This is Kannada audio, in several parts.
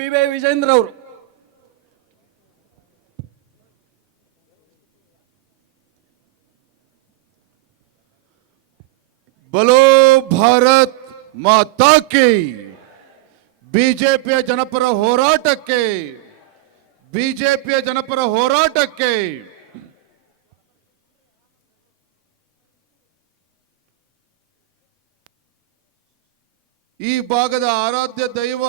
ಬಿ.ವೈ. ವಿಜೇಂದ್ರ ಅವರು. ಬಲೋ ಭಾರತ್ ಮಾತಾ ಕಿ. ಬಿಜೆಪಿಯ ಜನಪರ ಹೋರಾಟಕ್ಕೆ, ಬಿಜೆಪಿಯ ಜನಪರ ಹೋರಾಟಕ್ಕೆ. ಈ ಭಾಗದ ಆರಾಧ್ಯ ದೈವ,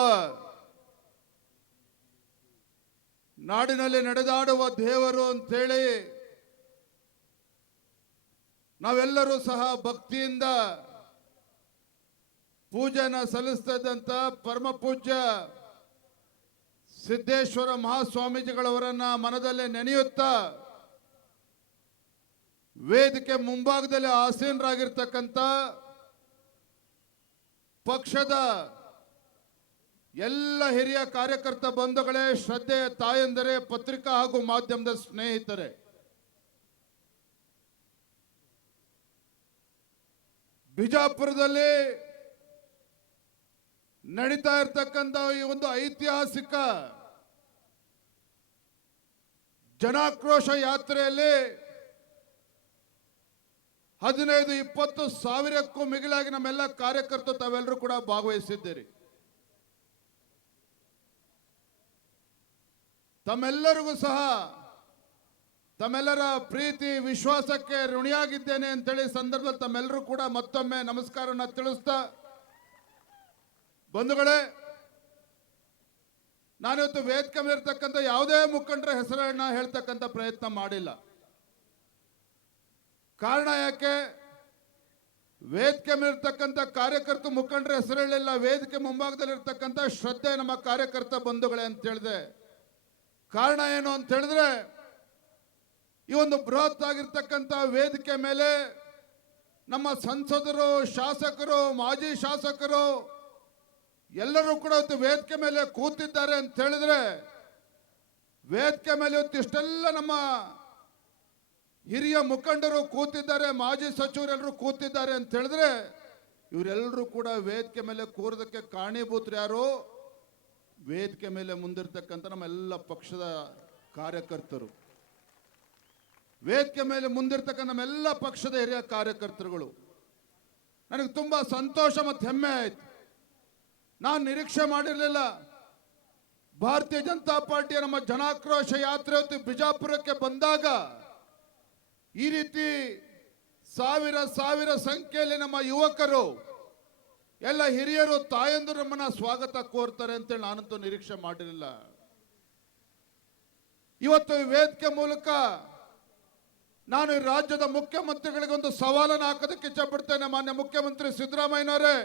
ನಾಡಿನಲ್ಲಿ ನಡೆದಾಡುವ ದೇವರು ಅಂತೇಳಿ ನಾವೆಲ್ಲರೂ ಸಹ ಭಕ್ತಿಯಿಂದ ಪೂಜೆನ ಸಲ್ಲಿಸ್ತಾ ಇದ್ದಂತ ಪರಮ ಪೂಜ್ಯ ಸಿದ್ದೇಶ್ವರ ಮಹಾಸ್ವಾಮೀಜಿಗಳವರನ್ನ ಮನದಲ್ಲೇ ನೆನೆಯುತ್ತಾ ವೇದಿಕೆ ಮುಂಭಾಗದಲ್ಲಿ ಆಸೀನರಾಗಿರ್ತಕ್ಕಂಥ ಪಕ್ಷದ ಎಲ್ಲ ಹಿರಿಯ ಕಾರ್ಯಕರ್ತ ಬಂಧುಗಳೇ, ಶ್ರದ್ಧೆಯ ತಾಯಂದರೆ, ಪತ್ರಿಕಾ ಹಾಗೂ ಮಾಧ್ಯಮದ ಸ್ನೇಹಿತರೆ, ಬಿಜಾಪುರದಲ್ಲಿ ನಡೀತಾ ಇರತಕ್ಕಂಥ ಈ ಒಂದು ಐತಿಹಾಸಿಕ ಜನಾಕ್ರೋಶ ಯಾತ್ರೆಯಲ್ಲಿ 15-20 ಸಾವಿರಕ್ಕೂ ಮಿಗಿಲಾಗಿ ನಮ್ಮೆಲ್ಲ ಕಾರ್ಯಕರ್ತರು ತಾವೆಲ್ಲರೂ ಕೂಡ ಭಾಗವಹಿಸಿದ್ದೀರಿ. ತಮ್ಮೆಲ್ಲರಿಗೂ ಸಹ ತಮ್ಮೆಲ್ಲರ ಪ್ರೀತಿ ವಿಶ್ವಾಸಕ್ಕೆ ಋಣಿಯಾಗಿದ್ದೇನೆ ಅಂತೇಳಿ ಸಂದರ್ಭದಲ್ಲಿ ತಮ್ಮೆಲ್ಲರೂ ಕೂಡ ಮತ್ತೊಮ್ಮೆ ನಮಸ್ಕಾರನ ತಿಳಿಸ್ತಾ, ಬಂಧುಗಳೇ, ನಾನಿವತ್ತು ವೇದಿಕೆ ಮೇಲಿರ್ತಕ್ಕಂಥ ಯಾವುದೇ ಮುಖಂಡರ ಹೆಸರನ್ನ ಹೇಳ್ತಕ್ಕಂಥ ಪ್ರಯತ್ನ ಮಾಡಿಲ್ಲ. ಕಾರಣ ಯಾಕೆ? ವೇದಿಕೆ ಮೇಲಿರ್ತಕ್ಕಂಥ ಕಾರ್ಯಕರ್ತ ಮುಖಂಡರ ಹೆಸರು ಹೇಳಿಲ್ಲ, ವೇದಿಕೆ ಮುಂಭಾಗದಲ್ಲಿರ್ತಕ್ಕಂಥ ಶ್ರದ್ಧೆ ನಮ್ಮ ಕಾರ್ಯಕರ್ತ ಬಂಧುಗಳೇ ಅಂತ ಹೇಳಿದೆ. ಕಾರಣ ಏನು ಅಂತ ಹೇಳಿದ್ರೆ, ಈ ಒಂದು ಬೃಹತ್ ಆಗಿರ್ತಕ್ಕಂಥ ವೇದಿಕೆ ಮೇಲೆ ನಮ್ಮ ಸಂಸದರು, ಶಾಸಕರು, ಮಾಜಿ ಶಾಸಕರು ಎಲ್ಲರೂ ಕೂಡ ಇವತ್ತು ವೇದಿಕೆ ಮೇಲೆ ಕೂತಿದ್ದಾರೆ ಅಂತ ಹೇಳಿದ್ರೆ, ವೇದಿಕೆ ಮೇಲೆ ಇವತ್ತು ಇಷ್ಟೆಲ್ಲ ನಮ್ಮ ಹಿರಿಯ ಮುಖಂಡರು ಕೂತಿದ್ದಾರೆ, ಮಾಜಿ ಸಚಿವರೆಲ್ಲರೂ ಕೂತಿದ್ದಾರೆ ಅಂತ ಹೇಳಿದ್ರೆ, ಇವರೆಲ್ಲರೂ ಕೂಡ ವೇದಿಕೆ ಮೇಲೆ ಕೂರೋದಕ್ಕೆ ಕಾರಣೀಭೂತರು ಯಾರು? ವೇದಿಕೆ ಮೇಲೆ ಮುಂದಿರ್ತಕ್ಕಂಥ ನಮ್ಮೆಲ್ಲ ಪಕ್ಷದ ಕಾರ್ಯಕರ್ತರು, ವೇದಿಕೆ ಮೇಲೆ ಮುಂದಿರ್ತಕ್ಕಂಥ ನಮ್ಮೆಲ್ಲ ಪಕ್ಷದ ಹಿರಿಯ ಕಾರ್ಯಕರ್ತರುಗಳು. ನನಗೆ ತುಂಬಾ ಸಂತೋಷ ಮತ್ತು ಹೆಮ್ಮೆ ಆಯ್ತು. ನಾನು ನಿರೀಕ್ಷೆ ಮಾಡಿರಲಿಲ್ಲ ಭಾರತೀಯ ಜನತಾ ಪಾರ್ಟಿಯ ನಮ್ಮ ಜನಾಕ್ರೋಶ ಯಾತ್ರೆ ಹೊತ್ತು ಬಿಜಾಪುರಕ್ಕೆ ಬಂದಾಗ ಈ ರೀತಿ ಸಾವಿರ ಸಂಖ್ಯೆಯಲ್ಲಿ ನಮ್ಮ ಯುವಕರು, ಎಲ್ಲ ಹಿರಿಯರು, ತಾಯಂದರು ನಮ್ಮನ್ನ ಸ್ವಾಗತ ಕೋರ್ತಾರೆ ಅಂತೇಳಿ ನಾನಂತೂ ನಿರೀಕ್ಷೆ ಮಾಡಿರಲಿಲ್ಲ. ಇವತ್ತು ಈ ವೇದಿಕೆ ಮೂಲಕ ನಾನು ಈ ರಾಜ್ಯದ ಮುಖ್ಯಮಂತ್ರಿಗಳಿಗೆ ಒಂದು ಸವಾಲನ್ನು ಹಾಕೋದಕ್ಕೆ ಇಚ್ಛಪಡ್ತೇನೆ. ಮಾನ್ಯ ಮುಖ್ಯಮಂತ್ರಿ ಸಿದ್ದರಾಮಯ್ಯನವರೇ,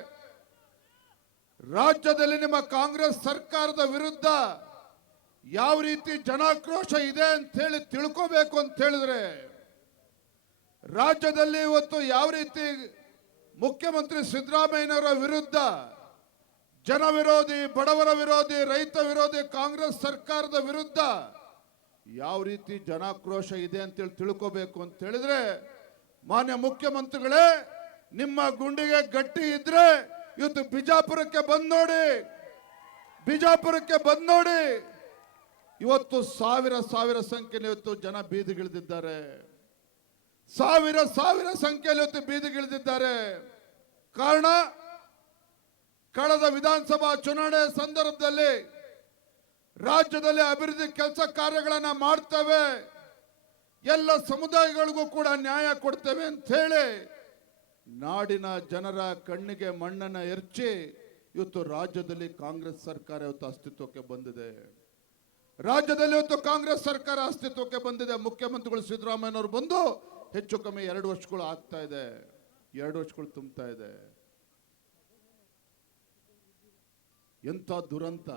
ರಾಜ್ಯದಲ್ಲಿ ನಿಮ್ಮ ಕಾಂಗ್ರೆಸ್ ಸರ್ಕಾರದ ವಿರುದ್ಧ ಯಾವ ರೀತಿ ಜನಾಕ್ರೋಶ ಇದೆ ಅಂತ ಹೇಳಿ ತಿಳ್ಕೋಬೇಕು ಅಂತ ಹೇಳಿದ್ರೆ, ರಾಜ್ಯದಲ್ಲಿ ಇವತ್ತು ಯಾವ ರೀತಿ ಮುಖ್ಯಮಂತ್ರಿ ಸಿದ್ದರಾಮಯ್ಯನವರ ವಿರುದ್ಧ ಜನ ವಿರೋಧಿ, ಬಡವರ ವಿರೋಧಿ, ರೈತ ವಿರೋಧಿ ಕಾಂಗ್ರೆಸ್ ಸರ್ಕಾರದ ವಿರುದ್ಧ ಯಾವ ರೀತಿ ಜನಾಕ್ರೋಶ ಇದೆ ಅಂತೇಳಿ ತಿಳ್ಕೋಬೇಕು ಅಂತ ಹೇಳಿದ್ರೆ, ಮಾನ್ಯ ಮುಖ್ಯಮಂತ್ರಿಗಳೇ, ನಿಮ್ಮ ಗುಂಡಿಗೆ ಗಟ್ಟಿ ಇದ್ರೆ ಇವತ್ತು ಬಿಜಾಪುರಕ್ಕೆ ಬಂದ್ ನೋಡಿ, ಬಿಜಾಪುರಕ್ಕೆ ಬಂದ್ ನೋಡಿ. ಇವತ್ತು ಸಾವಿರ ಸಂಖ್ಯೆಯಲ್ಲಿ ಇವತ್ತು ಜನ ಬೀದಿಗಿಳಿದಿದ್ದಾರೆ, ಸಾವಿರ ಸಂಖ್ಯೆಯಲ್ಲಿ ಇವತ್ತು ಬೀದಿಗಿಳಿದಿದ್ದಾರೆ. ಕಾರಣ, ಕಳೆದ ವಿಧಾನಸಭಾ ಚುನಾವಣೆ ಸಂದರ್ಭದಲ್ಲಿ ರಾಜ್ಯದಲ್ಲಿ ಅಭಿವೃದ್ಧಿ ಕೆಲಸ ಕಾರ್ಯಗಳನ್ನ ಮಾಡ್ತೇವೆ, ಎಲ್ಲ ಸಮುದಾಯಗಳಿಗೂ ಕೂಡ ನ್ಯಾಯ ಕೊಡ್ತೇವೆ ಅಂತ ಹೇಳಿ ನಾಡಿನ ಜನರ ಕಣ್ಣಿಗೆ ಮಣ್ಣನ್ನ ಎರಚಿ ಇವತ್ತು ರಾಜ್ಯದಲ್ಲಿ ಕಾಂಗ್ರೆಸ್ ಸರ್ಕಾರ ಇವತ್ತು ಅಸ್ತಿತ್ವಕ್ಕೆ ಬಂದಿದೆ. ರಾಜ್ಯದಲ್ಲಿ ಇವತ್ತು ಕಾಂಗ್ರೆಸ್ ಸರ್ಕಾರ ಅಸ್ತಿತ್ವಕ್ಕೆ ಬಂದಿದೆ. ಮುಖ್ಯಮಂತ್ರಿಗಳು ಸಿದ್ದರಾಮಯ್ಯನವರು ಬಂದು ಹೆಚ್ಚು ಕಮ್ಮಿ 2 ವರ್ಷಗಳು ಆಗ್ತಾ ಇದೆ, 2 ವರ್ಷಗಳು ತುಂಬ್ತಾ ಇದೆ. ಎಂಥ ದುರಂತ,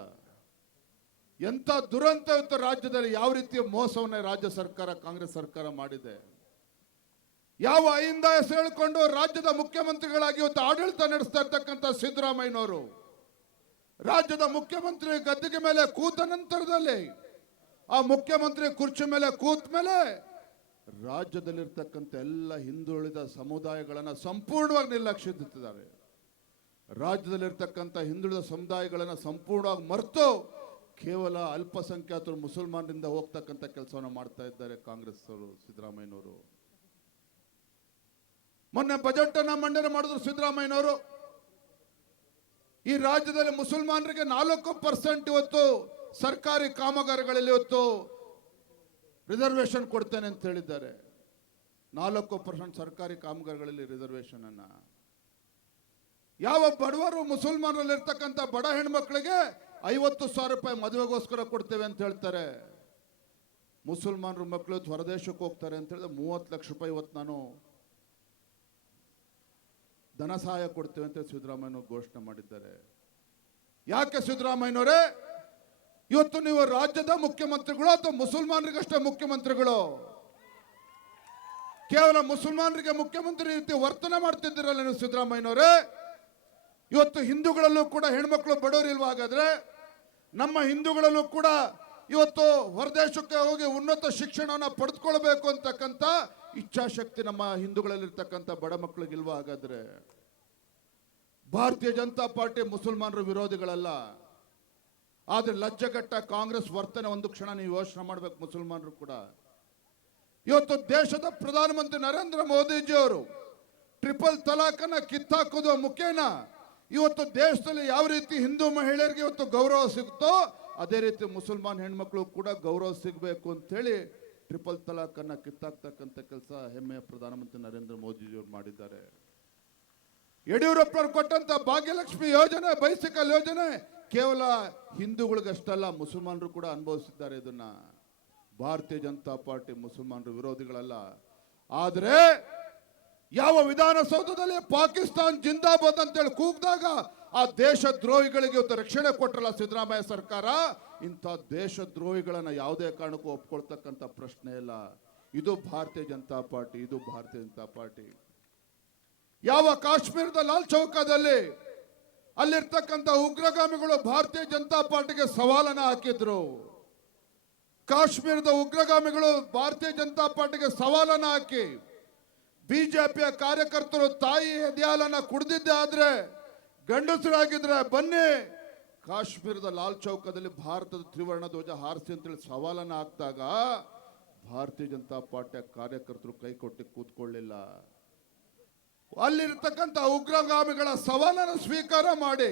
ಎಂಥ ದುರಂತ ಇವತ್ತು ರಾಜ್ಯದಲ್ಲಿ ಯಾವ ರೀತಿಯ ಮೋಸವನ್ನ ರಾಜ್ಯ ಸರ್ಕಾರ, ಕಾಂಗ್ರೆಸ್ ಸರ್ಕಾರ ಮಾಡಿದೆ. ಯಾವ ಅಹಿಂದ ಹೆಸರು ಹೇಳಿಕೊಂಡು ರಾಜ್ಯದ ಮುಖ್ಯಮಂತ್ರಿಗಳಾಗಿ ಇವತ್ತು ಆಡಳಿತ ನಡೆಸ್ತಾ ಇರ್ತಕ್ಕಂಥ ಸಿದ್ದರಾಮಯ್ಯನವರು ರಾಜ್ಯದ ಮುಖ್ಯಮಂತ್ರಿ ಗದ್ದಿಗೆ ಮೇಲೆ ಕೂತ ನಂತರದಲ್ಲಿ, ಆ ಮುಖ್ಯಮಂತ್ರಿ ಕುರ್ಚಿ ಮೇಲೆ ಕೂತ ಮೇಲೆ ರಾಜ್ಯದಲ್ಲಿರ್ತಕ್ಕಂಥ ಎಲ್ಲ ಹಿಂದುಳಿದ ಸಮುದಾಯಗಳನ್ನ ಸಂಪೂರ್ಣವಾಗಿ ನಿರ್ಲಕ್ಷಿಸುತ್ತಿದ್ದಾರೆ. ರಾಜ್ಯದಲ್ಲಿರ್ತಕ್ಕಂಥ ಹಿಂದುಳಿದ ಸಮುದಾಯಗಳನ್ನ ಸಂಪೂರ್ಣವಾಗಿ ಮರೆತು ಕೇವಲ ಅಲ್ಪಸಂಖ್ಯಾತರು ಮುಸಲ್ಮಾನರಿಂದ ಹೋಗ್ತಕ್ಕಂಥ ಕೆಲಸವನ್ನು ಮಾಡ್ತಾ ಇದ್ದಾರೆ ಕಾಂಗ್ರೆಸ್ ಅವರು, ಸಿದ್ದರಾಮಯ್ಯನವರು. ಮೊನ್ನೆ ಬಜೆಟ್ ಅನ್ನ ಮಂಡನೆ ಮಾಡಿದ್ರು ಸಿದ್ದರಾಮಯ್ಯನವರು. ಈ ರಾಜ್ಯದಲ್ಲಿ ಮುಸಲ್ಮಾನರಿಗೆ 4% ಇವತ್ತು ಸರ್ಕಾರಿ ಕಾಮಗಾರಿಗಳಲ್ಲಿ ಇವತ್ತು ರಿಸರ್ವೇಶನ್ ಕೊಡ್ತೇನೆ ಅಂತ ಹೇಳಿದ್ದಾರೆ. 4% ಸರ್ಕಾರಿ ಕಾಮಗಾರಿಗಳಲ್ಲಿ ರಿಸರ್ವೇಶನ್ ಅನ್ನ. ಯಾವ ಬಡವರು ಮುಸಲ್ಮಾನರಲ್ಲಿ ಇರ್ತಕ್ಕಂಥ ಬಡ ಹೆಣ್ಮಕ್ಳಿಗೆ 50,000 ರೂಪಾಯಿ ಮದುವೆಗೋಸ್ಕರ ಕೊಡ್ತೇವೆ ಅಂತ ಹೇಳ್ತಾರೆ. ಮುಸಲ್ಮಾನರು ಮಕ್ಕಳು ಹೊರದೇಶಕ್ಕೆ ಹೋಗ್ತಾರೆ ಅಂತ ಹೇಳಿದ್ರೆ 30 ಲಕ್ಷ ರೂಪಾಯಿ ಇವತ್ತು ನಾನು ಧನ ಸಹಾಯ ಕೊಡ್ತೇವೆ ಅಂತ ಸಿದ್ದರಾಮಯ್ಯ ಘೋಷಣೆ ಮಾಡಿದ್ದಾರೆ. ಯಾಕೆ ಸಿದ್ದರಾಮಯ್ಯನವರೇ, ಇವತ್ತು ನೀವು ರಾಜ್ಯದ ಮುಖ್ಯಮಂತ್ರಿಗಳು ಅಥವಾ ಮುಸಲ್ಮಾನರಿಗಷ್ಟೇ ಮುಖ್ಯಮಂತ್ರಿಗಳು? ಕೇವಲ ಮುಸಲ್ಮಾನರಿಗೆ ಮುಖ್ಯಮಂತ್ರಿ ರೀತಿ ವರ್ತನೆ ಮಾಡ್ತಿದ್ದೀರಲ್ಲ ನೀವು ಸಿದ್ದರಾಮಯ್ಯನವರೇ. ಇವತ್ತು ಹಿಂದೂಗಳಲ್ಲೂ ಕೂಡ ಹೆಣ್ಮಕ್ಳು ಬಡವರು ಇಲ್ವಾ? ಹಾಗಾದ್ರೆ ನಮ್ಮ ಹಿಂದೂಗಳಲ್ಲೂ ಕೂಡ ಇವತ್ತು ಹೊರದೇಶಕ್ಕೆ ಹೋಗಿ ಉನ್ನತ ಶಿಕ್ಷಣವನ್ನು ಪಡೆದುಕೊಳ್ಬೇಕು ಅಂತಕ್ಕಂಥ ಇಚ್ಛಾಶಕ್ತಿ ನಮ್ಮ ಹಿಂದೂಗಳಲ್ಲಿರ್ತಕ್ಕಂಥ ಬಡ ಮಕ್ಕಳಿಗಿಲ್ವಾ? ಹಾಗಾದ್ರೆ ಭಾರತೀಯ ಜನತಾ ಪಾರ್ಟಿ ಮುಸಲ್ಮಾನರ ವಿರೋಧಿಗಳಲ್ಲ. ಆದ್ರೆ ಲಜ್ಜೆಗಟ್ಟ ಕಾಂಗ್ರೆಸ್ ವರ್ತನೆ ಒಂದು ಕ್ಷಣ ನೀವು ಯೋಚನೆ ಮಾಡಬೇಕು. ಮುಸಲ್ಮಾನರು ಕೂಡ ಇವತ್ತು ದೇಶದ ಪ್ರಧಾನಮಂತ್ರಿ ನರೇಂದ್ರ ಮೋದಿಜಿ ಅವರು ಟ್ರಿಪಲ್ ತಲಾಖನ್ನ ಕಿತ್ತಾಕೋದು ಮುಖೇನ ಇವತ್ತು ದೇಶದಲ್ಲಿ ಯಾವ ರೀತಿ ಹಿಂದೂ ಮಹಿಳೆಯರಿಗೆ ಇವತ್ತು ಗೌರವ ಸಿಗುತ್ತೋ ಅದೇ ರೀತಿ ಮುಸಲ್ಮಾನ್ ಹೆಣ್ಮಕ್ಳು ಕೂಡ ಗೌರವ ಸಿಗಬೇಕು ಅಂತ ಹೇಳಿ ಟ್ರಿಪಲ್ ತಲಾಖನ್ನ ಕಿತ್ತಾಕ್ತಕ್ಕಂಥ ಕೆಲಸ ಹೆಮ್ಮೆಯ ಪ್ರಧಾನಮಂತ್ರಿ ನರೇಂದ್ರ ಮೋದಿಜಿ ಅವರು ಮಾಡಿದ್ದಾರೆ. ಯಡಿಯೂರಪ್ಪರು ಕೊಟ್ಟಂತ ಭಾಗ್ಯಲಕ್ಷ್ಮಿ ಯೋಜನೆ, ಬೈಸಿಕಲ್ ಯೋಜನೆ ಕೇವಲ ಹಿಂದೂಗಳಿಗಷ್ಟಲ್ಲ, ಮುಸಲ್ಮಾನರು ಕೂಡ ಅನುಭವಿಸಿದ್ದಾರೆ. ಇದನ್ನ ಭಾರತೀಯ ಜನತಾ ಪಾರ್ಟಿ ಮುಸಲ್ಮಾನರು ವಿರೋಧಿಗಳಲ್ಲ. ಆದ್ರೆ ಯಾವ ವಿಧಾನಸೌಧದಲ್ಲಿ ಪಾಕಿಸ್ತಾನ್ ಜಿಂದಾಬಾದ್ ಅಂತೇಳಿ ಕೂಗಿದಾಗ ಆ ದೇಶ ದ್ರೋಹಿಗಳಿಗೆ ಇವತ್ತು ರಕ್ಷಣೆ ಕೊಟ್ಟರಲ್ಲ ಸಿದ್ದರಾಮಯ್ಯ ಸರ್ಕಾರ, ಇಂಥ ದೇಶ ದ್ರೋಹಿಗಳನ್ನ ಯಾವುದೇ ಕಾರಣಕ್ಕೂ ಒಪ್ಕೊಳ್ತಕ್ಕಂಥ ಪ್ರಶ್ನೆ ಇಲ್ಲ. ಇದು ಭಾರತೀಯ ಜನತಾ ಪಾರ್ಟಿ, ಇದು ಭಾರತೀಯ ಜನತಾ ಪಾರ್ಟಿ. ಯಾವ ಕಾಶ್ಮೀರದ ಲಾಲ್ ಚೌಕದಲ್ಲಿ ಅಲ್ಲಿರ್ತಕ್ಕಂಥ ಉಗ್ರಗಾಮಿಗಳು ಭಾರತೀಯ ಜನತಾ ಪಾರ್ಟಿಗೆ ಸವಾಲನ್ನ ಹಾಕಿದ್ರು. ಕಾಶ್ಮೀರದ ಉಗ್ರಗಾಮಿಗಳು ಭಾರತೀಯ ಜನತಾ ಪಾರ್ಟಿಗೆ ಸವಾಲನ್ನ ಹಾಕಿ ಬಿಜೆಪಿಯ ಕಾರ್ಯಕರ್ತರು ತಾಯಿ ಎದೆಹಾಲನ್ನ ಕುಡಿದಿದ್ದೆ ಆದ್ರೆ ಗಂಡಸರಾಗಿದ್ರೆ ಬನ್ನಿ ಕಾಶ್ಮೀರದ ಲಾಲ್ ಚೌಕದಲ್ಲಿ ಭಾರತದ ತ್ರಿವರ್ಣ ಧ್ವಜ ಹಾರಿಸಿ ಅಂತೇಳಿ ಸವಾಲನ್ನ ಹಾಕಿದಾಗ ಭಾರತೀಯ ಜನತಾ ಪಾರ್ಟಿಯ ಕಾರ್ಯಕರ್ತರು ಕೈ ಕೊಟ್ಟು ಕೂತ್ಕೊಳ್ಳಿಲ್ಲ. ಅಲ್ಲಿರ್ತಕ್ಕಂಥ ಉಗ್ರಗಾಮಿಗಳ ಸವಾಲನ್ನು ಸ್ವೀಕಾರ ಮಾಡಿ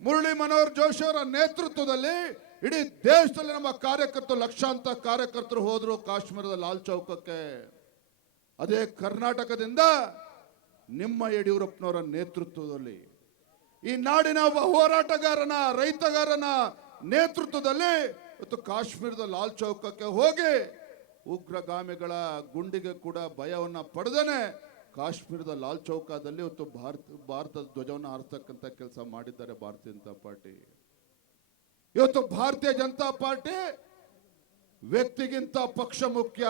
ಮುರಳಿ ಮನೋಹರ್ ಜೋಶಿ ಅವರ ನೇತೃತ್ವದಲ್ಲಿ ಇಡೀ ದೇಶದಲ್ಲಿ ನಮ್ಮ ಕಾರ್ಯಕರ್ತರು ಲಕ್ಷಾಂತರ ಕಾರ್ಯಕರ್ತರು ಹೋದ್ರು ಕಾಶ್ಮೀರದ ಲಾಲ್ ಚೌಕಕ್ಕೆ. ಅದೇ ಕರ್ನಾಟಕದಿಂದ ನಿಮ್ಮ ಯಡಿಯೂರಪ್ಪನವರ ನೇತೃತ್ವದಲ್ಲಿ ಈ ನಾಡಿನ ಒಬ್ಬ ಹೋರಾಟಗಾರನ ರೈತಗಾರನ ನೇತೃತ್ವದಲ್ಲಿ ಇವತ್ತು ಕಾಶ್ಮೀರದ ಲಾಲ್ ಚೌಕಕ್ಕೆ ಹೋಗಿ ಉಗ್ರಗಾಮಿಗಳ ಗುಂಡಿಗೆ ಕೂಡ ಭಯವನ್ನ ಪಡೆದನೆ ಕಾಶ್ಮೀರದ ಲಾಲ್ ಚೌಕದಲ್ಲಿ ಇವತ್ತು ಭಾರತದ ಧ್ವಜವನ್ನು ಹಾರಿಸ್ತಕ್ಕಂಥ ಕೆಲಸ ಮಾಡಿದ್ದಾರೆ ಭಾರತೀಯ ಜನತಾ ಪಾರ್ಟಿ. ಇವತ್ತು ಭಾರತೀಯ ಜನತಾ ಪಾರ್ಟಿ ವ್ಯಕ್ತಿಗಿಂತ ಪಕ್ಷ ಮುಖ್ಯ,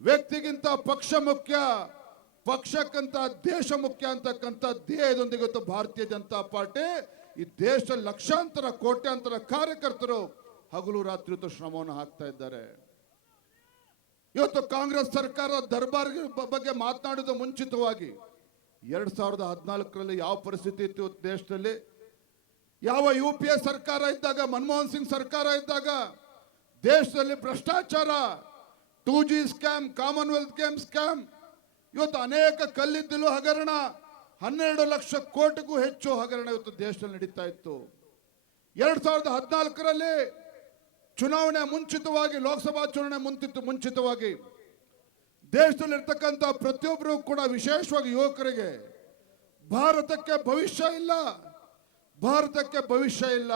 ವ್ಯಕ್ತಿಗಿಂತ ಪಕ್ಷ ಮುಖ್ಯ, ಪಕ್ಷಕ್ಕಂತ ದೇಶ ಮುಖ್ಯ ಅಂತಕ್ಕಂಥ ಧ್ಯೇಯದೊಂದಿಗೆ ಇವತ್ತು ಭಾರತೀಯ ಜನತಾ ಪಾರ್ಟಿ ಈ ದೇಶದ ಲಕ್ಷಾಂತರ ಕೋಟ್ಯಾಂತರ ಕಾರ್ಯಕರ್ತರು ಹಗಲು ರಾತ್ರಿ ಶ್ರಮವನ್ನು ಹಾಕ್ತಾ ಇದ್ದಾರೆ. ಇವತ್ತು ಕಾಂಗ್ರೆಸ್ ಸರ್ಕಾರ ದರ್ಬಾರ್ ಬಗ್ಗೆ ಮಾತನಾಡಿದ ಮುಂಚಿತವಾಗಿ 2014ರಲ್ಲಿ ಯಾವ ಪರಿಸ್ಥಿತಿ ಇತ್ತು ದೇಶದಲ್ಲಿ, ಯಾವ UPA ಸರ್ಕಾರ ಇದ್ದಾಗ, ಮನಮೋಹನ್ ಸಿಂಗ್ ಸರ್ಕಾರ ಇದ್ದಾಗ ದೇಶದಲ್ಲಿ ಭ್ರಷ್ಟಾಚಾರ, 2G scam, Commonwealth game scam, ಇವತ್ತು ಅನೇಕ ಕಲ್ಲಿದ್ದಲು ಹಗರಣ, 12 ಲಕ್ಷ ಕೋಟಿಗೂ ಹೆಚ್ಚು ಹಗರಣ ಇವತ್ತು ದೇಶದಲ್ಲಿ ನಡೀತಾ ಇತ್ತು. 2014ರಲ್ಲಿ ಚುನಾವಣೆ ಮುಂಚಿತವಾಗಿ, ಲೋಕಸಭಾ ಚುನಾವಣೆ ಮುಂಚಿತವಾಗಿ ದೇಶದಲ್ಲಿರ್ತಕ್ಕಂಥ ಪ್ರತಿಯೊಬ್ಬರು ಕೂಡ ವಿಶೇಷವಾಗಿ ಯುವಕರಿಗೆ ಭಾರತಕ್ಕೆ ಭವಿಷ್ಯ ಇಲ್ಲ, ಭಾರತಕ್ಕೆ ಭವಿಷ್ಯ ಇಲ್ಲ,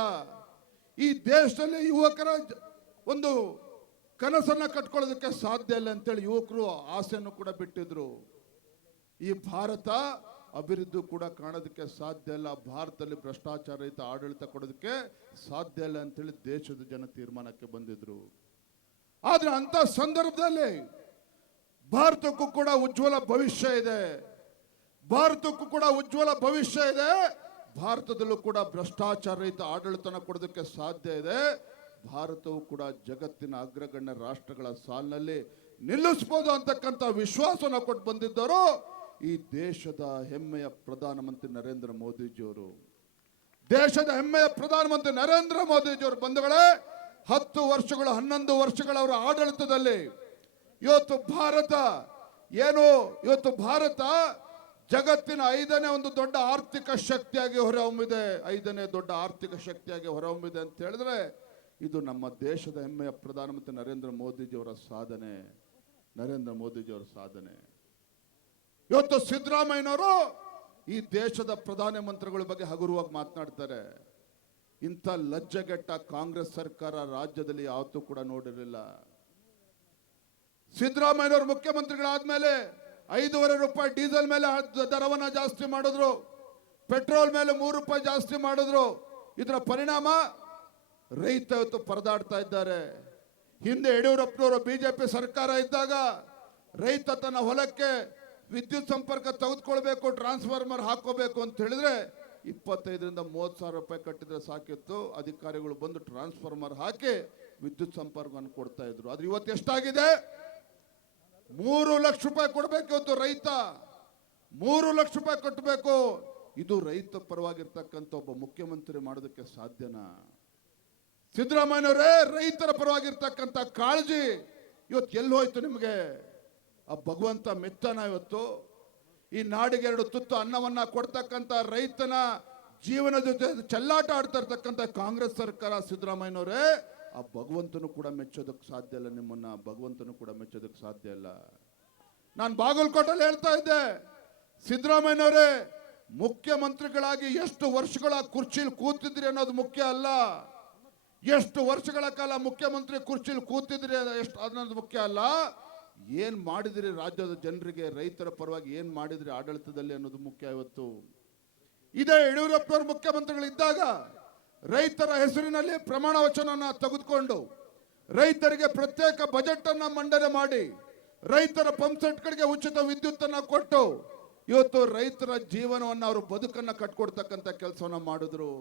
ಈ ದೇಶದಲ್ಲಿ ಯುವಕರ ಒಂದು ಕನಸನ್ನ ಕಟ್ಕೊಳ್ಳೋದಕ್ಕೆ ಸಾಧ್ಯ ಇಲ್ಲ ಅಂತೇಳಿ ಯುವಕರು ಆಸೆಯನ್ನು ಕೂಡ ಬಿಟ್ಟಿದ್ರು. ಈ ಭಾರತ ಅಭಿವೃದ್ಧಿ ಕೂಡ ಕಾಣೋದಕ್ಕೆ ಸಾಧ್ಯ ಇಲ್ಲ, ಭಾರತದಲ್ಲಿ ಭ್ರಷ್ಟಾಚಾರ ರಹಿತ ಆಡಳಿತ ಕೊಡೋದಕ್ಕೆ ಸಾಧ್ಯ ಇಲ್ಲ ಅಂತೇಳಿ ದೇಶದ ಜನ ತೀರ್ಮಾನಕ್ಕೆ ಬಂದಿದ್ರು. ಆದ್ರೆ ಅಂತ ಸಂದರ್ಭದಲ್ಲಿ ಭಾರತಕ್ಕೂ ಕೂಡ ಉಜ್ವಲ ಭವಿಷ್ಯ ಇದೆ, ಭಾರತಕ್ಕೂ ಕೂಡ ಉಜ್ವಲ ಭವಿಷ್ಯ ಇದೆ, ಭಾರತದಲ್ಲೂ ಕೂಡ ಭ್ರಷ್ಟಾಚಾರ ರಹಿತ ಆಡಳಿತನ ಕೊಡೋದಕ್ಕೆ ಸಾಧ್ಯ ಇದೆ, ಭಾರತವು ಕೂಡ ಜಗತ್ತಿನ ಅಗ್ರಗಣ್ಯ ರಾಷ್ಟ್ರಗಳ ಸಾಲಿನಲ್ಲಿ ನಿಲ್ಲಿಸಬಹುದು ಅಂತಕ್ಕಂಥ ವಿಶ್ವಾಸನ ಕೊಟ್ಟು ಬಂದಿದ್ದರು ಈ ದೇಶದ ಹೆಮ್ಮೆಯ ಪ್ರಧಾನಮಂತ್ರಿ ನರೇಂದ್ರ ಮೋದಿಜಿಯವರು. ದೇಶದ ಹೆಮ್ಮೆಯ ಪ್ರಧಾನಮಂತ್ರಿ ನರೇಂದ್ರ ಮೋದಿಜಿಯವರು ಬಂಧುಗಳೇ 10 ವರ್ಷಗಳು 11 ವರ್ಷಗಳ ಅವರ ಆಡಳಿತದಲ್ಲಿ ಇವತ್ತು ಭಾರತ ಜಗತ್ತಿನ 5ನೇ ಒಂದು ದೊಡ್ಡ ಆರ್ಥಿಕ ಶಕ್ತಿಯಾಗಿ ಹೊರಹೊಮ್ಮಿದೆ. 5ನೇ ದೊಡ್ಡ ಆರ್ಥಿಕ ಶಕ್ತಿಯಾಗಿ ಹೊರಹೊಮ್ಮಿದೆ ಅಂತ ಹೇಳಿದ್ರೆ ಇದು ನಮ್ಮ ದೇಶದ ಹೆಮ್ಮೆಯ ಪ್ರಧಾನಮಂತ್ರಿ ನರೇಂದ್ರ ಮೋದಿಜಿಯವರ ಸಾಧನೆ. ಇವತ್ತು ಸಿದ್ದರಾಮಯ್ಯನವರು ಈ ದೇಶದ ಪ್ರಧಾನಮಂತ್ರಿಗಳ ಬಗ್ಗೆ ಹಗುರವಾಗಿ ಮಾತನಾಡ್ತಾರೆ. ಇಂಥ ಲಜ್ಜೆಗೆಟ್ಟ ಕಾಂಗ್ರೆಸ್ ಸರ್ಕಾರ ರಾಜ್ಯದಲ್ಲಿ ಯಾವತ್ತೂ ಕೂಡ ನೋಡಿರಲಿಲ್ಲ. ಸಿದ್ದರಾಮಯ್ಯನವರು ಮುಖ್ಯಮಂತ್ರಿಗಳಾದ್ಮೇಲೆ 5.5 ರೂಪಾಯಿ ಡೀಸೆಲ್ ಮೇಲೆ ದರವನ್ನ ಜಾಸ್ತಿ ಮಾಡಿದ್ರು, ಪೆಟ್ರೋಲ್ ಮೇಲೆ 3 ರೂಪಾಯಿ ಜಾಸ್ತಿ ಮಾಡಿದ್ರು. ಇದರ ಪರಿಣಾಮ ರೈತ ಇವತ್ತು ಪರದಾಡ್ತಾ ಇದ್ದಾರೆ. ಹಿಂದೆ ಯಡಿಯೂರಪ್ಪನವರು ಬಿಜೆಪಿ ಸರ್ಕಾರ ಇದ್ದಾಗ ರೈತ ತನ್ನ ಹೊಲಕ್ಕೆ ವಿದ್ಯುತ್ ಸಂಪರ್ಕ ತೆಗೆದುಕೊಳ್ಬೇಕು, ಟ್ರಾನ್ಸ್ಫಾರ್ಮರ್ ಹಾಕೋಬೇಕು ಅಂತ ಹೇಳಿದ್ರೆ 25ರಿಂದ 30 ಸಾವಿರ ರೂಪಾಯಿ ಕಟ್ಟಿದ್ರೆ ಸಾಕಿತ್ತು. ಅಧಿಕಾರಿಗಳು ಬಂದು ಟ್ರಾನ್ಸ್ಫಾರ್ಮರ್ ಹಾಕಿ ವಿದ್ಯುತ್ ಸಂಪರ್ಕವನ್ನು ಕೊಡ್ತಾ ಇದ್ರು. ಆದ್ರೆ ಇವತ್ತು ಎಷ್ಟಾಗಿದೆ? 3 ಲಕ್ಷ ರೂಪಾಯಿ ಕೊಡ್ಬೇಕು. ಇವತ್ತು ರೈತ 3 ಲಕ್ಷ ರೂಪಾಯಿ ಕಟ್ಟಬೇಕು. ಇದು ರೈತ ಪರವಾಗಿರ್ತಕ್ಕಂಥ ಒಬ್ಬ ಮುಖ್ಯಮಂತ್ರಿ ಮಾಡೋದಕ್ಕೆ ಸಾಧ್ಯನಾ? ಸಿದ್ದರಾಮಯ್ಯನವರೇ, ರೈತರ ಪರವಾಗಿರ್ತಕ್ಕಂಥ ಕಾಳಜಿ ಇವತ್ತು ಎಲ್ಲಿ ಹೋಯ್ತು ನಿಮಗೆ? ಆ ಭಗವಂತ ಮೆಚ್ಚನ ಇವತ್ತು ಈ ನಾಡಿಗೆ 2 ತುತ್ತು ಅನ್ನವನ್ನ ಕೊಡ್ತಕ್ಕಂಥ ರೈತನ ಜೀವನದ ಜೊತೆ ಚೆಲ್ಲಾಟ ಆಡ್ತಾ ಇರ್ತಕ್ಕಂಥ ಕಾಂಗ್ರೆಸ್ ಸರ್ಕಾರ ಸಿದ್ದರಾಮಯ್ಯನವರೇ, ಆ ಭಗವಂತನು ಕೂಡ ಮೆಚ್ಚೋದಕ್ಕೆ ಸಾಧ್ಯ ಇಲ್ಲ. ನಿಮ್ಮನ್ನ ಭಗವಂತನು ಕೂಡ ಮೆಚ್ಚೋದಕ್ಕೆ ಸಾಧ್ಯ ಇಲ್ಲ. ನಾನು ಬಾಗಲಕೋಟಲ್ಲಿ ಹೇಳ್ತಾ ಇದ್ದೆ, ಸಿದ್ದರಾಮಯ್ಯನವರೇ ಮುಖ್ಯಮಂತ್ರಿಗಳಾಗಿ ಎಷ್ಟು ವರ್ಷಗಳ ಕುರ್ಚಿಲಿ ಕೂತಿದ್ರಿ ಅನ್ನೋದು ಮುಖ್ಯ ಅಲ್ಲ, ಎಷ್ಟು ವರ್ಷಗಳ ಕಾಲ ಮುಖ್ಯಮಂತ್ರಿ ಕುರ್ಚಿಲಿ ಕೂತಿದ್ರಿ ಅನ್ನೋದು ಮುಖ್ಯ ಅಲ್ಲ, ಏನ್ ಮಾಡಿದ್ರಿ ರಾಜ್ಯದ ಜನರಿಗೆ, ರೈತರ ಪರವಾಗಿ ಏನ್ ಮಾಡಿದ್ರಿ ಆಡಳಿತದಲ್ಲಿ ಅನ್ನೋದು ಮುಖ್ಯ. ಇವತ್ತು ಇದೇ ಯಡಿಯೂರಪ್ಪನವರು ಮುಖ್ಯಮಂತ್ರಿಗಳಿದ್ದಾಗ ರೈತರ ಹೆಸರಿನಲ್ಲಿ ಪ್ರಮಾಣ ವಚನವನ್ನು ತೆಗೆದುಕೊಂಡು ರೈತರಿಗೆ ಪ್ರತ್ಯೇಕ ಬಜೆಟ್ ಅನ್ನ ಮಂಡನೆ ಮಾಡಿ ರೈತರ ಪಂಪ್ ಸೆಟ್ಗಳಿಗೆ ಉಚಿತ ವಿದ್ಯುತ್ ಅನ್ನ ಕೊಟ್ಟು ಇವತ್ತು ರೈತರ ಜೀವನವನ್ನು ಅವರು ಬದುಕನ್ನ ಕಟ್ಕೊಡ್ತಕ್ಕಂಥ ಕೆಲಸವನ್ನ ಮಾಡಿದ್ರು.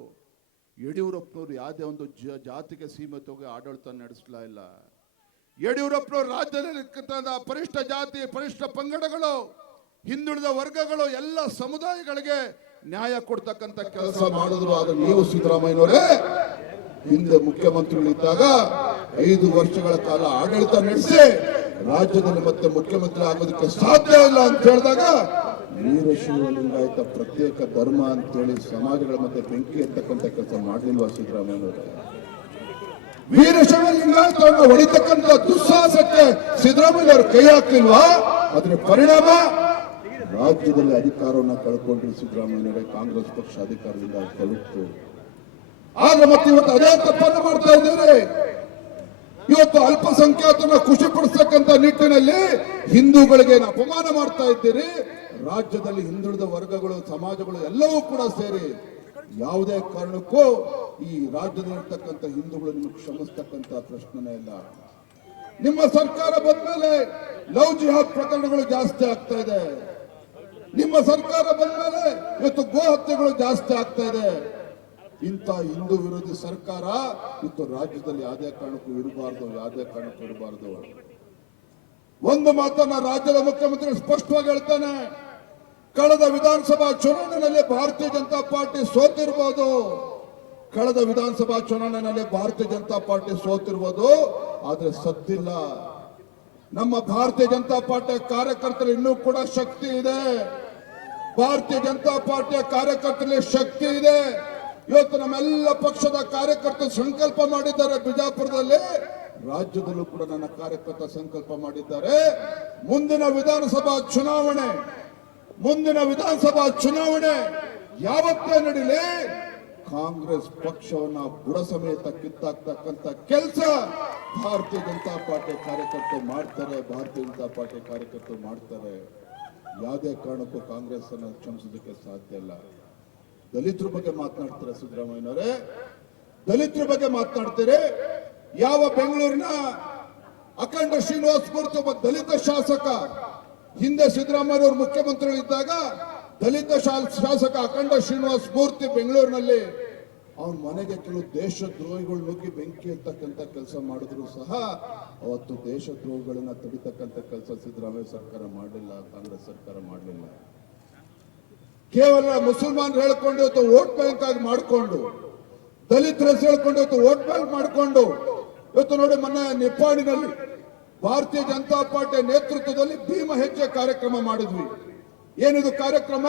ಯಡಿಯೂರಪ್ಪನವರು ಯಾವುದೇ ಒಂದು ಜಾತಿಗೆ ಸೀಮಿತವಾಗಿ ಆಡಳಿತ ನಡೆಸಲೇ ಇಲ್ಲ. ಯಡಿಯೂರಪ್ಪನವರು ರಾಜ್ಯದಲ್ಲಿ ಪರಿಷ್ಠ ಜಾತಿ, ಪರಿಷ್ಠ ಪಂಗಡಗಳು, ಹಿಂದುಳಿದ ವರ್ಗಗಳು, ಎಲ್ಲ ಸಮುದಾಯಗಳಿಗೆ ನ್ಯಾಯ ಕೊಡ್ತಕ್ಕಂಥ ಕೆಲಸ ಮಾಡಿದ್ರು. ಆದ್ರೆ ನೀವು ಸಿದ್ದರಾಮಯ್ಯನವರೇ ಹಿಂದೆ ಮುಖ್ಯಮಂತ್ರಿಗಳಿದ್ದಾಗ 5 ವರ್ಷಗಳ ಕಾಲ ಆಡಳಿತ ನಡೆಸಿ ರಾಜ್ಯದಲ್ಲಿ ಮತ್ತೆ ಮುಖ್ಯಮಂತ್ರಿ ಆಗೋದಕ್ಕೆ ಸಾಧ್ಯ ಇಲ್ಲ ಅಂತ ಹೇಳಿದಾಗ ವೀರಶೈವ ಲಿಂಗಾಯತ ಪ್ರತ್ಯೇಕ ಧರ್ಮ ಅಂತೇಳಿ ಸಮಾಜಗಳ ಮತ್ತೆ ಬೆಂಕಿ ಎತ್ತಕ್ಕಂಥ ಕೆಲಸ ಮಾಡಲಿಲ್ವಾ ಸಿದ್ದರಾಮಯ್ಯನವರೇ? ವೀರಶೈವ ಲಿಂಗಾಯತವನ್ನು ಹೊಡಿತಕ್ಕಂಥ ದುಸ್ಸಾಹಸಕ್ಕೆ ಸಿದ್ದರಾಮಯ್ಯನವರು ಕೈ ಹಾಕ್ಲಿಲ್ವಾ? ಅದರ ಪರಿಣಾಮ ರಾಜ್ಯದಲ್ಲಿ ಅಧಿಕಾರವನ್ನು ಕಳ್ಕೊಂಡ್ರಿ ಸಿದ್ದರಾಮಯ್ಯನವರೇ. ಕಾಂಗ್ರೆಸ್ ಪಕ್ಷ ಅಧಿಕಾರದಿಂದ ಕಲಿತು ಆದ್ರೆ ಮತ್ತೆ ಇವತ್ತು ಅದೇ ತಪ್ಪನ್ನು ಮಾಡ್ತಾ ಇದ್ದೇವೆ. ಇವತ್ತು ಅಲ್ಪಸಂಖ್ಯಾತರನ್ನ ಖುಷಿ ಪಡಿಸ್ತಕ್ಕಂಥ ನಿಟ್ಟಿನಲ್ಲಿ ಹಿಂದೂಗಳಿಗೆ ಅಪಮಾನ ಮಾಡ್ತಾ ಇದ್ದೀರಿ. ರಾಜ್ಯದಲ್ಲಿ ಹಿಂದುಳಿದ ವರ್ಗಗಳು, ಸಮಾಜಗಳು ಎಲ್ಲವೂ ಕೂಡ ಸೇರಿ ಯಾವುದೇ ಕಾರಣಕ್ಕೂ ಈ ರಾಜ್ಯದಲ್ಲಿರ್ತಕ್ಕಂಥ ಹಿಂದೂಗಳು ನಿಮಗೆ ಕ್ಷಮಿಸ್ತಕ್ಕಂಥ ಪ್ರಶ್ನೆನೇ ಇಲ್ಲ. ನಿಮ್ಮ ಸರ್ಕಾರ ಬಂದ್ಮೇಲೆ ಲವ್ ಜಿಹಾದ್ ಪ್ರಕರಣಗಳು ಜಾಸ್ತಿ ಆಗ್ತಾ ಇದೆ. ನಿಮ್ಮ ಸರ್ಕಾರ ಬಂದ್ಮೇಲೆ ಇವತ್ತು ಗೋ ಹತ್ಯೆಗಳು ಜಾಸ್ತಿ ಆಗ್ತಾ ಇದೆ. ಇಂಥ ಹಿಂದೂ ವಿರೋಧಿ ಸರ್ಕಾರ ಇವತ್ತು ರಾಜ್ಯದಲ್ಲಿ ಯಾವುದೇ ಕಾರಣಕ್ಕೂ ಇರಬಾರ್ದು. ಒಂದು ಮಾತನ್ನ ರಾಜ್ಯದ ಮುಖ್ಯಮಂತ್ರಿ ಸ್ಪಷ್ಟವಾಗಿ ಹೇಳ್ತಾನೆ, ಕಳೆದ ವಿಧಾನಸಭಾ ಚುನಾವಣೆಯಲ್ಲಿ ಭಾರತೀಯ ಜನತಾ ಪಾರ್ಟಿ ಸೋತಿರ್ಬೋದು, ಆದ್ರೆ ಸತ್ತಿಲ್ಲ. ನಮ್ಮ ಭಾರತೀಯ ಜನತಾ ಪಾರ್ಟಿಯ ಕಾರ್ಯಕರ್ತರು ಇನ್ನೂ ಕೂಡ ಶಕ್ತಿ ಇದೆ. ಭಾರತೀಯ ಜನತಾ ಪಾರ್ಟಿಯ ಕಾರ್ಯಕರ್ತರಲ್ಲಿ ಶಕ್ತಿ ಇದೆ. ಇವತ್ತು ನಮ್ಮೆಲ್ಲ ಪಕ್ಷದ ಕಾರ್ಯಕರ್ತರು ಸಂಕಲ್ಪ ಮಾಡಿದ್ದಾರೆ. ಬಿಜಾಪುರದಲ್ಲಿ, ರಾಜ್ಯದಲ್ಲೂ ಕೂಡ ನನ್ನ ಕಾರ್ಯಕರ್ತ ಸಂಕಲ್ಪ ಮಾಡಿದ್ದಾರೆ. ಮುಂದಿನ ವಿಧಾನಸಭಾ ಚುನಾವಣೆ ಯಾವತ್ತೇ ನಡೀಲಿ, ಕಾಂಗ್ರೆಸ್ ಪಕ್ಷವನ್ನ ಬುಡ ಸಮೇತ ಕಿತ್ತಾಕ್ತಕ್ಕಂಥ ಕೆಲಸ ಭಾರತೀಯ ಜನತಾ ಪಾರ್ಟಿ ಕಾರ್ಯಕರ್ತರು ಮಾಡ್ತಾರೆ. ಯಾವುದೇ ಕಾರಣಕ್ಕೂ ಕಾಂಗ್ರೆಸ್ ಅನ್ನು ಕ್ಷಮಿಸೋದಕ್ಕೆ ಸಾಧ್ಯ ಇಲ್ಲ. ದಲಿತರ ಬಗ್ಗೆ ಮಾತನಾಡ್ತಾರೆ ಸಿದ್ದರಾಮಯ್ಯನವರೇ, ದಲಿತರ ಬಗ್ಗೆ ಮಾತನಾಡ್ತೀರಿ. ಯಾವ ಬೆಂಗಳೂರಿನ ಅಖಂಡ ಶ್ರೀನಿವಾಸ್ ಮೂರ್ತಿ ಒಬ್ಬ ದಲಿತ ಶಾಸಕ, ಹಿಂದೆ ಸಿದ್ದರಾಮಯ್ಯನವರು ಮುಖ್ಯಮಂತ್ರಿಗಳಿದ್ದಾಗ ದಲಿತ ಶಾಸಕ ಅಖಂಡ ಶ್ರೀನಿವಾಸ್ ಮೂರ್ತಿ ಬೆಂಗಳೂರಿನಲ್ಲಿ ಅವನ ಮನೆಗೆ ಕೆಲವು ದೇಶದ್ರೋಹಿಗಳು ನುಗ್ಗಿ ಬೆಂಕಿ ಎತ್ತಕ್ಕಂಥ ಕೆಲಸ ಮಾಡಿದ್ರು ಸಹ ಅವತ್ತು ದೇಶದ್ರೋಹಿಗಳನ್ನ ತಡಿತಕ್ಕಂಥ ಕೆಲಸ ಸಿದ್ದರಾಮಯ್ಯ ಸರ್ಕಾರ ಮಾಡಲಿಲ್ಲ, ಕಾಂಗ್ರೆಸ್ ಸರ್ಕಾರ ಮಾಡಲಿಲ್ಲ. ಕೇವಲ ಮುಸಲ್ಮಾನರು ಹೇಳ್ಕೊಂಡು ಇವತ್ತು ವೋಟ್ ಬ್ಯಾಂಕ್ ಆಗಿ ಮಾಡಿಕೊಂಡು, ದಲಿತರ ಹೇಳ್ಕೊಂಡು ಇವತ್ತು ವೋಟ್ ಬ್ಯಾಂಕ್ ಮಾಡಿಕೊಂಡು, ಇವತ್ತು ನೋಡಿ ಮೊನ್ನೆ ನಿಪ್ಪಾಣಿನಲ್ಲಿ ಭಾರತೀಯ ಜನತಾ ಪಾರ್ಟಿ ನೇತೃತ್ವದಲ್ಲಿ ಭೀಮ ಹೆಜ್ಜೆ ಕಾರ್ಯಕ್ರಮ ಮಾಡಿದ್ವಿ. ಏನಿದು ಕಾರ್ಯಕ್ರಮ?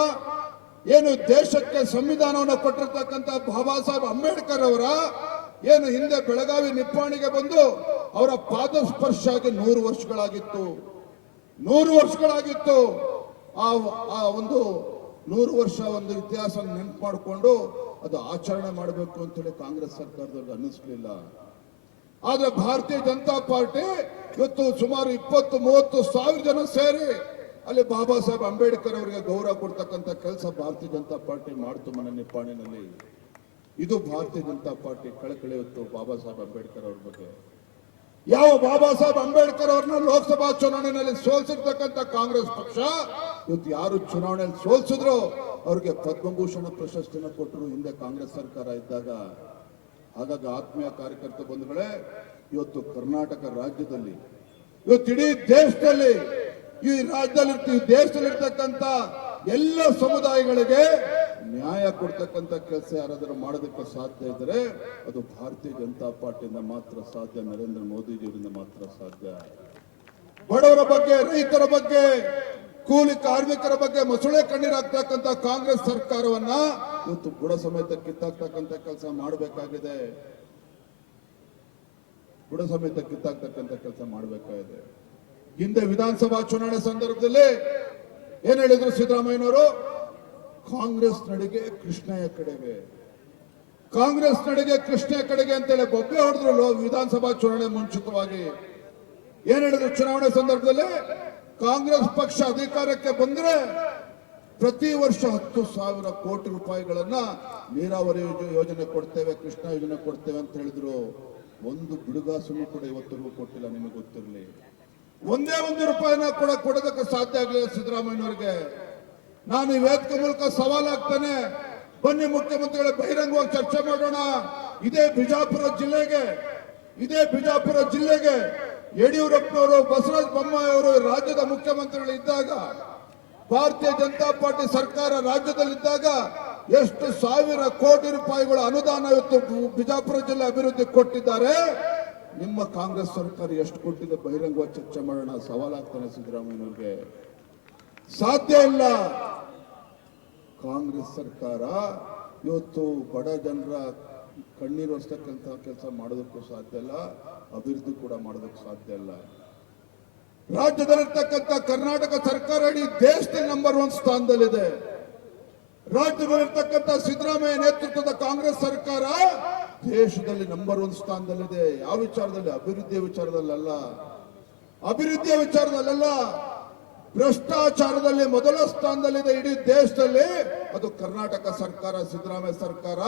ಏನು ದೇಶಕ್ಕೆ ಸಂವಿಧಾನವನ್ನು ಕೊಟ್ಟಿರ್ತಕ್ಕಂಥ ಬಾಬಾ ಸಾಹೇಬ್ ಅಂಬೇಡ್ಕರ್ ಅವರ ಏನು ಹಿಂದೆ ಬೆಳಗಾವಿ ನಿಪ್ಪಾಣಿಗೆ ಬಂದು ಅವರ ಪಾದ ಸ್ಪರ್ಶ ಆಗಿ 100 ವರ್ಷಗಳಾಗಿತ್ತು. 100 ವರ್ಷಗಳಾಗಿತ್ತು. ಆ ಒಂದು 100 ವರ್ಷ ಒಂದು ಇತಿಹಾಸ ನೆನಪು ಮಾಡಿಕೊಂಡು ಅದು ಆಚರಣೆ ಮಾಡಬೇಕು ಅಂತೇಳಿ ಕಾಂಗ್ರೆಸ್ ಸರ್ಕಾರದವ್ರಿಗೆ ಅನ್ನಿಸ್ಲಿಲ್ಲ. ಆದ್ರೆ ಭಾರತೀಯ ಜನತಾ ಪಾರ್ಟಿ ಇವತ್ತು ಸುಮಾರು 20-30 ಸಾವಿರ ಜನ ಸೇರಿ ಅಲ್ಲಿ ಬಾಬಾ ಸಾಹೇಬ್ ಅಂಬೇಡ್ಕರ್ ಅವರಿಗೆ ಗೌರವ ಕೊಡ್ತಕ್ಕಂಥ ಕೆಲಸ ಭಾರತೀಯ ಜನತಾ ಪಾರ್ಟಿ ಮಾಡ್ತು ಮನೆ ನಿಪ್ಪಾಣಿನಲ್ಲಿ. ಇದು ಭಾರತೀಯ ಜನತಾ ಪಾರ್ಟಿ ಕಳಕಳಿ ಹೊತ್ತು ಬಾಬಾ ಸಾಹೇಬ್ ಅಂಬೇಡ್ಕರ್ ಅವ್ರ ಬಗ್ಗೆ. ಯಾವ ಬಾಬಾ ಸಾಹೇಬ್ ಅಂಬೇಡ್ಕರ್ ಅವ್ರನ್ನ ಲೋಕಸಭಾ ಚುನಾವಣೆಯಲ್ಲಿ ಸೋಲ್ಸಿರ್ತಕ್ಕಂಥ ಕಾಂಗ್ರೆಸ್ ಪಕ್ಷ ಇವತ್ತು ಯಾರು ಚುನಾವಣೆಯಲ್ಲಿ ಸೋಲ್ಸಿದ್ರು ಅವ್ರಿಗೆ ಪದ್ಮಭೂಷಣ ಪ್ರಶಸ್ತಿನ ಕೊಟ್ಟರು ಹಿಂದೆ ಕಾಂಗ್ರೆಸ್ ಸರ್ಕಾರ ಇದ್ದಾಗ. ಹಾಗಾಗಿ ಆತ್ಮೀಯ ಕಾರ್ಯಕರ್ತ ಬಂಧುಗಳೇ, ಇವತ್ತು ಕರ್ನಾಟಕ ರಾಜ್ಯದಲ್ಲಿ, ಇವತ್ತು ಇಡೀ ದೇಶದಲ್ಲಿ, ಈ ರಾಜ್ಯದಲ್ಲಿ ದೇಶದಲ್ಲಿರ್ತಕ್ಕಂಥ ಎಲ್ಲ ಸಮುದಾಯಗಳಿಗೆ ನ್ಯಾಯ ಕೊಡ್ತಕ್ಕಂಥ ಕೆಲಸ ಯಾರಾದರೂ ಮಾಡೋದಕ್ಕೆ ಸಾಧ್ಯ ಇದ್ರೆ ಅದು ಭಾರತೀಯ ಜನತಾ ಪಾರ್ಟಿಯಿಂದ ಮಾತ್ರ ಸಾಧ್ಯ, ನರೇಂದ್ರ ಮೋದಿಜಿಯವರಿಂದ ಮಾತ್ರ ಸಾಧ್ಯ. ಬಡವರ ಬಗ್ಗೆ, ರೈತರ ಬಗ್ಗೆ, ಕೂಲಿ ಕಾರ್ಮಿಕರ ಬಗ್ಗೆ ಮೊಸಳೆ ಕಣ್ಣೀರಾಗ್ತಕ್ಕಂಥ ಕಾಂಗ್ರೆಸ್ ಸರ್ಕಾರವನ್ನ ಇವತ್ತು ಬುಡ ಸಮೇತ ಕಿತ್ತಾಕ್ತಕ್ಕಂಥ ಕೆಲಸ ಮಾಡಬೇಕಾಗಿದೆ. ಬುಡ ಸಮೇತ ಕಿತ್ತಾಕ್ತಕ್ಕಂಥ ಕೆಲಸ ಮಾಡಬೇಕಾಗಿದೆ. ಹಿಂದೆ ವಿಧಾನಸಭಾ ಚುನಾವಣೆ ಸಂದರ್ಭದಲ್ಲಿ ಏನ್ ಹೇಳಿದ್ರು ಸಿದ್ದರಾಮಯ್ಯನವರು? ಕಾಂಗ್ರೆಸ್ ನಡಿಗೆ ಕೃಷ್ಣಯ್ಯ ಕಡೆಗೆ, ಕಾಂಗ್ರೆಸ್ ನಡಿಗೆ ಕೃಷ್ಣಯ್ಯ ಕಡೆಗೆ ಅಂತೇಳಿ ಬೊಬ್ಬೆ ಹೊಡೆದ್ರು ವಿಧಾನಸಭಾ ಚುನಾವಣೆ ಮುಂಚಿತವಾಗಿ. ಏನ್ ಹೇಳಿದ್ರು ಚುನಾವಣೆ ಸಂದರ್ಭದಲ್ಲಿ? ಕಾಂಗ್ರೆಸ್ ಪಕ್ಷ ಅಧಿಕಾರಕ್ಕೆ ಬಂದ್ರೆ ಪ್ರತಿ ವರ್ಷ 10,000 ಕೋಟಿ ರೂಪಾಯಿಗಳನ್ನ ನೀರಾವರಿ ಯೋಜನೆ ಕೊಡ್ತೇವೆ, ಕೃಷ್ಣ ಯೋಜನೆ ಕೊಡ್ತೇವೆ ಅಂತ ಹೇಳಿದ್ರು. ಒಂದು ಬಿಡುಗಾಸನ್ನು ಕೂಡ ಇವತ್ತಿಗೂ ಕೊಟ್ಟಿಲ್ಲ. ನಿಮಗೆ ಗೊತ್ತಿರಲಿ, ಒಂದೇ ಒಂದು ರೂಪಾಯಿನ ಕೂಡ ಕೊಡೋದಕ್ಕೆ ಸಾಧ್ಯ ಆಗಲಿಲ್ಲ ಸಿದ್ದರಾಮಯ್ಯನವರಿಗೆ. ನಾನು ಈ ವೇದಿಕೆ ಮೂಲಕ ಸವಾಲಾಗ್ತೇನೆ, ಬನ್ನಿ ಮುಖ್ಯಮಂತ್ರಿಗಳ ಬಹಿರಂಗವಾಗಿ ಚರ್ಚೆ ಮಾಡೋಣ. ಇದೇ ಬಿಜಾಪುರ ಜಿಲ್ಲೆಗೆ ಯಡಿಯೂರಪ್ಪನವರು, ಬಸವರಾಜ ಬೊಮ್ಮಾಯಿ ಅವರು ರಾಜ್ಯದ ಮುಖ್ಯಮಂತ್ರಿಗಳು ಇದ್ದಾಗ, ಭಾರತೀಯ ಜನತಾ ಪಾರ್ಟಿ ಸರ್ಕಾರ ರಾಜ್ಯದಲ್ಲಿದ್ದಾಗ ಎಷ್ಟು ಸಾವಿರ ಕೋಟಿ ರೂಪಾಯಿಗಳ ಅನುದಾನ ಇವತ್ತು ಬಿಜಾಪುರ ಜಿಲ್ಲೆ ಅಭಿವೃದ್ಧಿ ಕೊಟ್ಟಿದ್ದಾರೆ. ನಿಮ್ಮ ಕಾಂಗ್ರೆಸ್ ಸರ್ಕಾರ ಎಷ್ಟು ಕೊಟ್ಟಿದೆ ಬಹಿರಂಗವಾಗಿ ಚರ್ಚೆ ಮಾಡೋಣ. ಸವಾಲಾಗ್ತಾನೆ ಸಿದ್ದರಾಮಯ್ಯನವ್ರಿಗೆ. ಸಾಧ್ಯ ಇಲ್ಲ. ಕಾಂಗ್ರೆಸ್ ಸರ್ಕಾರ ಇವತ್ತು ಬಡ ಜನರ ಕಣ್ಣೀರು ಒರೆಸ್ತಕ್ಕಂಥ ಕೆಲಸ ಮಾಡೋದಕ್ಕೂ ಸಾಧ್ಯ ಇಲ್ಲ, ಅಭಿವೃದ್ಧಿ ಕೂಡ ಮಾಡೋದಕ್ಕೆ ಸಾಧ್ಯ ಇಲ್ಲ. ರಾಜ್ಯದಲ್ಲಿರ್ತಕ್ಕಂಥ ಕರ್ನಾಟಕ ಸರ್ಕಾರ ಇಡೀ ದೇಶದಲ್ಲಿ ನಂಬರ್ 1 ಸ್ಥಾನದಲ್ಲಿದೆ. ರಾಜ್ಯದಲ್ಲಿರ್ತಕ್ಕಂಥ ಸಿದ್ದರಾಮಯ್ಯ ನೇತೃತ್ವದ ಕಾಂಗ್ರೆಸ್ ಸರ್ಕಾರ ದೇಶದಲ್ಲಿ ನಂಬರ್ 1 ಸ್ಥಾನದಲ್ಲಿದೆ. ಯಾವ ವಿಚಾರದಲ್ಲಿ? ಅಭಿವೃದ್ಧಿಯ ವಿಚಾರದಲ್ಲ, ಭ್ರಷ್ಟಾಚಾರದಲ್ಲಿ ಮೊದಲ ಸ್ಥಾನದಲ್ಲಿದೆ ಇಡೀ ದೇಶದಲ್ಲಿ. ಅದು ಕರ್ನಾಟಕ ಸರ್ಕಾರ, ಸಿದ್ದರಾಮಯ್ಯ ಸರ್ಕಾರ.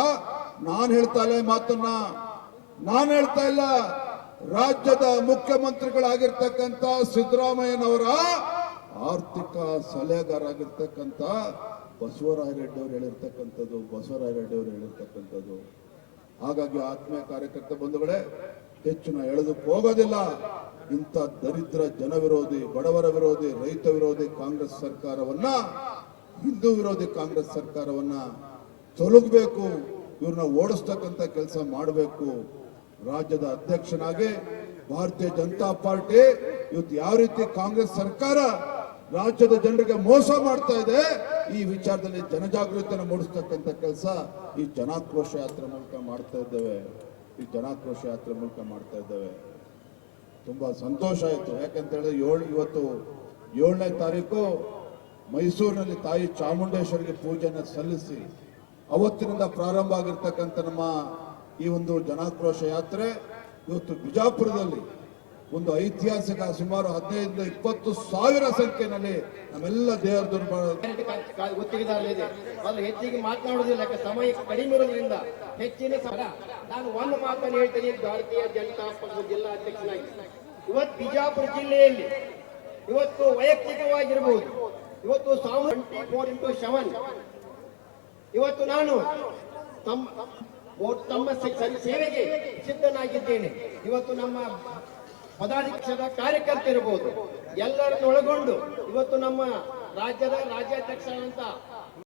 ನಾನು ಹೇಳ್ತಾ ಇಲ್ಲ ಮಾತನ್ನ, ನಾನು ಹೇಳ್ತಾ ಇಲ್ಲ. ರಾಜ್ಯದ ಮುಖ್ಯಮಂತ್ರಿಗಳಾಗಿರ್ತಕ್ಕಂಥ ಸಿದ್ದರಾಮಯ್ಯನವರ ಆರ್ಥಿಕ ಸಲಹೆಗಾರ ಆಗಿರ್ತಕ್ಕಂಥ ಬಸವರಾಜ ರೆಡ್ಡಿ ಅವರು ಹೇಳಿರ್ತಕ್ಕಂಥದ್ದು. ಹಾಗಾಗಿ ಆತ್ಮೀಯ ಕಾರ್ಯಕರ್ತ ಬಂಧುಗಳೇ, ಹೆಚ್ಚು ನಾ ಹೇಳೋದಕ್ಕೆ ಹೋಗೋದಿಲ್ಲ. ಇಂಥ ದರಿದ್ರ, ಜನ ವಿರೋಧಿ, ಬಡವರ ವಿರೋಧಿ, ರೈತ ವಿರೋಧಿ ಕಾಂಗ್ರೆಸ್ ಸರ್ಕಾರವನ್ನ, ಹಿಂದೂ ವಿರೋಧಿ ಕಾಂಗ್ರೆಸ್ ಸರ್ಕಾರವನ್ನ ತೊಲಗಬೇಕು. ಇವ್ರನ್ನ ಓಡಿಸ್ತಕ್ಕಂಥ ಕೆಲಸ ಮಾಡಬೇಕು. ರಾಜ್ಯದ ಅಧ್ಯಕ್ಷನಾಗಿ ಭಾರತೀಯ ಜನತಾ ಪಾರ್ಟಿ ಇವತ್ತು ಯಾವ ರೀತಿ ಕಾಂಗ್ರೆಸ್ ಸರ್ಕಾರ ರಾಜ್ಯದ ಜನರಿಗೆ ಮೋಸ ಮಾಡ್ತಾ ಇದೆ, ಈ ವಿಚಾರದಲ್ಲಿ ಜನಜಾಗೃತಿಯನ್ನು ಮೂಡಿಸ್ತಕ್ಕಂಥ ಕೆಲಸ ಈ ಜನಾಕ್ರೋಶ ಯಾತ್ರೆ ಮೂಲಕ ಮಾಡ್ತಾ ಇದ್ದೇವೆ. ತುಂಬಾ ಸಂತೋಷ ಆಯ್ತು. ಯಾಕಂತ ಹೇಳಿದ್ರೆ ಇವತ್ತು 7ನೇ ತಾರೀಕು ಮೈಸೂರಿನಲ್ಲಿ ತಾಯಿ ಚಾಮುಂಡೇಶ್ವರಿಗೆ ಪೂಜೆಯನ್ನು ಸಲ್ಲಿಸಿ ಅವತ್ತಿನಿಂದ ಪ್ರಾರಂಭ ಆಗಿರ್ತಕ್ಕಂಥ ನಮ್ಮ ಈ ಒಂದು ಜನಾಕ್ರೋಶ ಯಾತ್ರೆ ಇವತ್ತು ಬಿಜಾಪುರದಲ್ಲಿ ಒಂದು ಐತಿಹಾಸಿಕ ಸುಮಾರು 15-20 ಸಾವಿರ ಸಂಖ್ಯೆಯಲ್ಲಿ ನಮ್ಮೆಲ್ಲ ದೇವರ ಗುತ್ತಿಗೆದಾರರಿದೆ. ಆದ್ರೆ ಹೆಚ್ಚಿಗೆ ಮಾತನಾಡುವುದಿಲ್ಲ, ಸಮಯ ಕಡಿಮೆ ಇರೋದ್ರಿಂದ ಹೆಚ್ಚಿನ ನಾನು ಒಂದು ಮಾತನ್ನು ಹೇಳ್ತೀನಿ. ಭಾರತೀಯ ಜನತಾ ಪಕ್ಷದ ಜಿಲ್ಲಾ ಅಧ್ಯಕ್ಷನಾಗಿ ಇವತ್ತು ಬಿಜಾಪುರ ಜಿಲ್ಲೆಯಲ್ಲಿ ಇವತ್ತು ವೈಯಕ್ತಿಕವಾಗಿರಬಹುದು, ಇವತ್ತು 24x7 ಇವತ್ತು ನಾನು ತಮ್ಮ ಸೇವೆಗೆ ಸಿದ್ಧನಾಗಿದ್ದೇನೆ. ಇವತ್ತು ನಮ್ಮ ಪದಾಧಿಕಾರದ ಕಾರ್ಯಕರ್ತರಿರಬಹುದು, ಎಲ್ಲರನ್ನು ಒಳಗೊಂಡು ಇವತ್ತು ನಮ್ಮ ರಾಜ್ಯಾಧ್ಯಕ್ಷರಾದಂತ